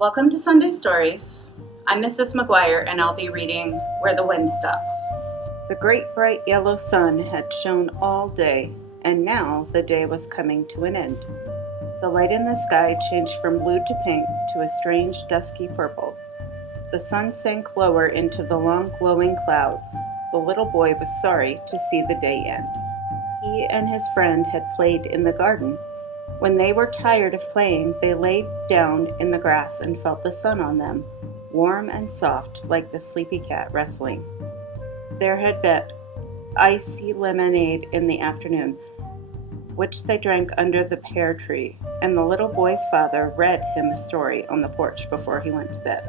Welcome to Sunday Stories. I'm Mrs. McGuire, and I'll be reading Where the Wind Stops. The great bright yellow sun had shone all day, and now the day was coming to an end. The light in the sky changed from blue to pink to a strange dusky purple. The sun sank lower into the long glowing clouds. The little boy was sorry to see the day end. He and his friend had played in the garden. When they were tired of playing, they laid down in the grass and felt the sun on them, warm and soft like the sleepy cat wrestling. There had been icy lemonade in the afternoon, which they drank under the pear tree, and the little boy's father read him a story on the porch before he went to bed.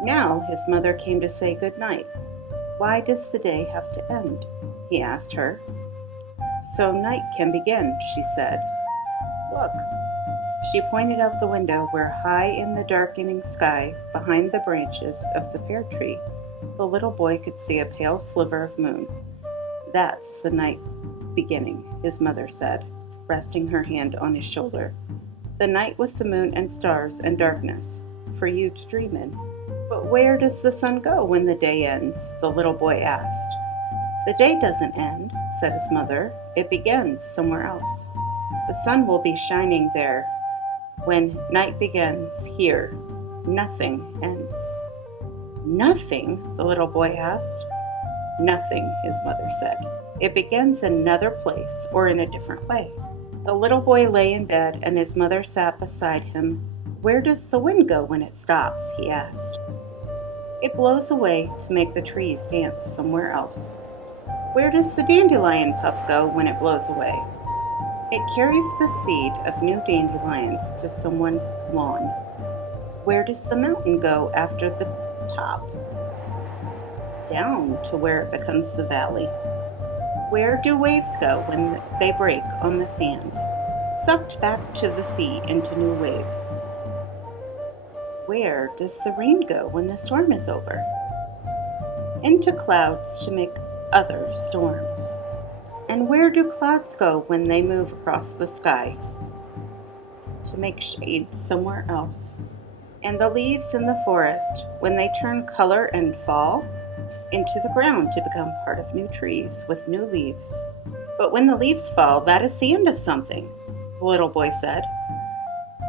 Now his mother came to say good night. "Why does the day have to end?" he asked her. "So night can begin," she said. "Look." She pointed out the window where, high in the darkening sky, behind the branches of the pear tree, the little boy could see a pale sliver of moon. "That's the night beginning," his mother said, resting her hand on his shoulder. "The night with the moon and stars and darkness, for you to dream in." "But where does the sun go when the day ends?" the little boy asked. "The day doesn't end," said his mother. "It begins somewhere else. The sun will be shining there. When night begins here, nothing ends." "Nothing?" the little boy asked. "Nothing," his mother said. "It begins in another place or in a different way." The little boy lay in bed and his mother sat beside him. "Where does the wind go when it stops?" he asked. "It blows away to make the trees dance somewhere else." "Where does the dandelion puff go when it blows away?" "It carries the seed of new dandelions to someone's lawn." "Where does the mountain go after the top?" "Down to where it becomes the valley." "Where do waves go when they break on the sand?" "Sucked back to the sea into new waves." "Where does the rain go when the storm is over?" "Into clouds to make other storms." "And where do clouds go when they move across the sky?" "To make shade somewhere else." "And the leaves in the forest, when they turn color and fall?" "Into the ground to become part of new trees with new leaves." "But when the leaves fall, that is the end of something," the little boy said.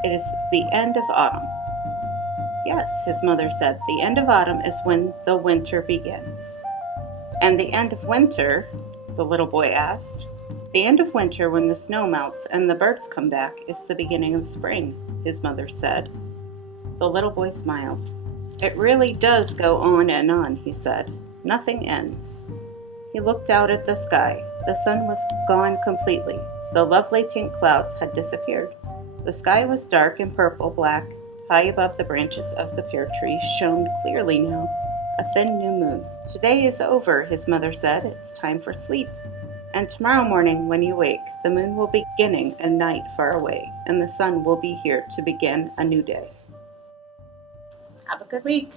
"It is the end of autumn." "Yes," his mother said, "the end of autumn is when the winter begins." "And the end of winter?" the little boy asked. "The end of winter, when the snow melts and the birds come back, is the beginning of spring," his mother said. The little boy smiled. "It really does go on," he said. "Nothing ends." He looked out at the sky. The sun was gone completely. The lovely pink clouds had disappeared. The sky was dark and purple-black. High above the branches of the pear tree shone clearly now a thin new moon. "Today is over," his mother said. "It's time for sleep. And tomorrow morning when you wake, the moon will be beginning a night far away, and the sun will be here to begin a new day." Have a good week.